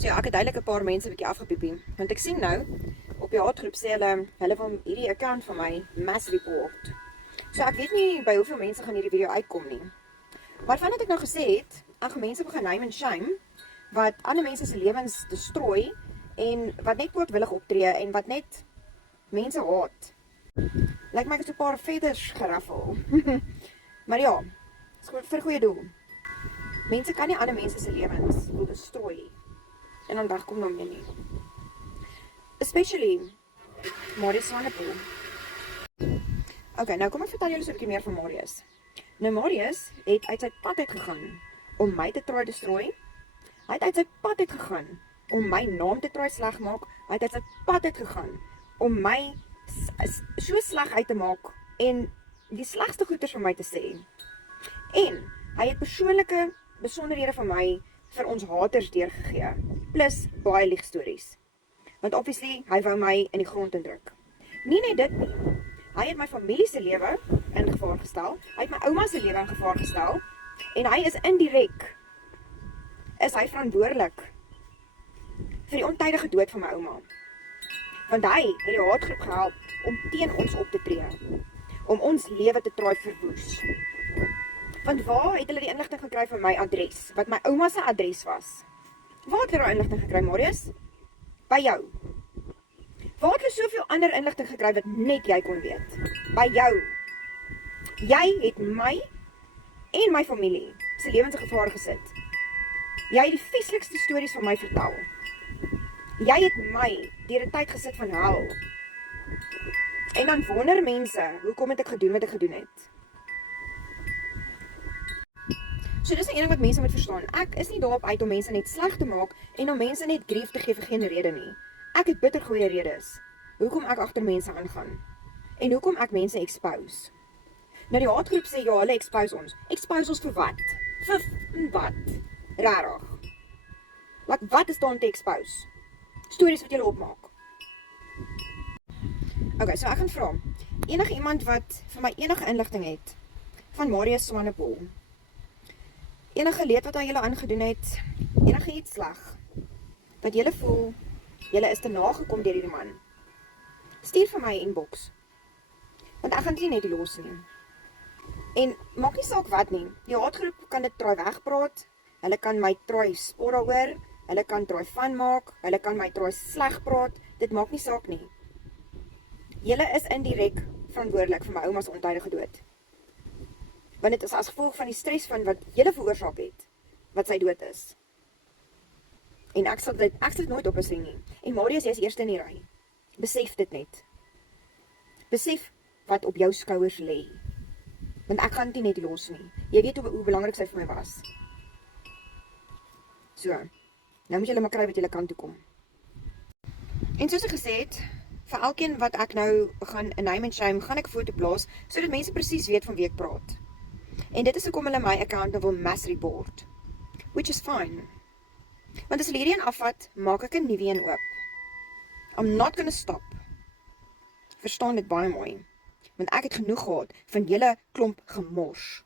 So ja, ek het duidelik 'n paar mense 'n bietjie afgepiepie, want ek sien nou op die haatgroep sê hulle wil hierdie account van my mass report. So ek weet nie by hoeveel mense gaan hierdie video uitkom nie. Maar vandat ek nou gesê het, ek gaan mense begin name and shame wat ander mense se lewens destrooi en wat net kwaadwillig optree en wat net mense haat. Lyk my ek het so 'n paar feathers geraffel. Maar ja, dis vir goeie doel. Mense kan nie ander mense se lewens wil destrooi en dan wegkom daarmee nie. Especially Marius Swanepoel. Okay, nou kom ek vertel julle so 'n bietjie meer van Marius. Nou Marius het uit sy pad uit gegaan om my te try destrooi. Hy het uit sy pad uit gegaan om my naam te try sleg maak. Hy het uit sy pad uit gegaan om my so sleg uit te maak en die slegste goeters van my te sê. En hy het persoonlike besonderhede van my vir ons haters deurgegee, plus baie liegstories. Want obviously, hy wou my in die grond indruk. Nie net dit nie, hy het my familie se lewe in gevaar gestel, hy het my ouma se lewe in gevaar gestel, en hy is indirek, is hy verantwoordelik vir die ontydige dood van my ouma. Want hy het die haatgroep gehelp om teen ons op te tree, om ons lewe te try verwoes. Want waar het hulle die inligting gekry van my adres, wat my ouma se adres was? Waar het hulle die inligting gekry, Marius? By jou. Waar het hulle soveel ander inligting gekry wat net jy kon weet? By jou. Jy het my en my familie se lewens in gevaar gesit. Jy het die vieslikste stories van my vertel. Jy het my deur 'n tyd gesit van hel. En dan wonder mense, hoekom het ek gedoen wat ek gedoen het? So dis 'n ding wat mense moet verstaan. Ek is nie daarop uit om mense net sleg te maak en om mense net grief te gee vir geen rede nie. Ek het bitter goeie redes hoekom ek agter mense aangaan en hoekom ek mense expose. Nou die haatgroep sê ja, hulle expose ons. Expose ons vir wat? Vir wat? Rarig. Like, wat is daar om te expose? Stories wat julle opmaak. Okay, so ek gaan vra. Enige iemand wat vir my enige inligting het van Marius Swanepoel. Enige leed wat hy julle aangedoen het, enige iets sleg, wat julle voel, julle is te nagekom deur hierdie man. Stuur vir my inbox, want ek gaan dit nie net los nie. En maak nie saak wat nie, die haatgroep kan dit try wegpraat, hulle kan my try spot daaroor, hulle kan try van maak, hulle kan my try sleg praat, dit maak nie saak nie. Julle is indirek verantwoordelik vir my ouma se ontydige dood. Want dit is as gevolg van die stres van wat julle veroorsaak het, wat sy dood is. En ek sal dit nooit opsien nie. En Marius, jy is eerste in die ry. Besef dit net. Besef wat op jou skouers lê. Want ek gaan dit nie net los nie. Jy weet hoe belangrik sy vir my was. So, nou moet julle maar kry wat julle kan toekom. En soos ek gesê het, vir elkeen wat ek nou gaan in name and shame, gaan ek foto plaas, sodat mense presies weet van wie ek praat. En dit is hoekom hulle my account nou wil mass report. Which is fine. Want as hulle hierdie een afvat, maak ek 'n nuwe een oop. I'm not gonna stop. Verstaan dit baie mooi. Want ek het genoeg gehad van julle klomp gemors.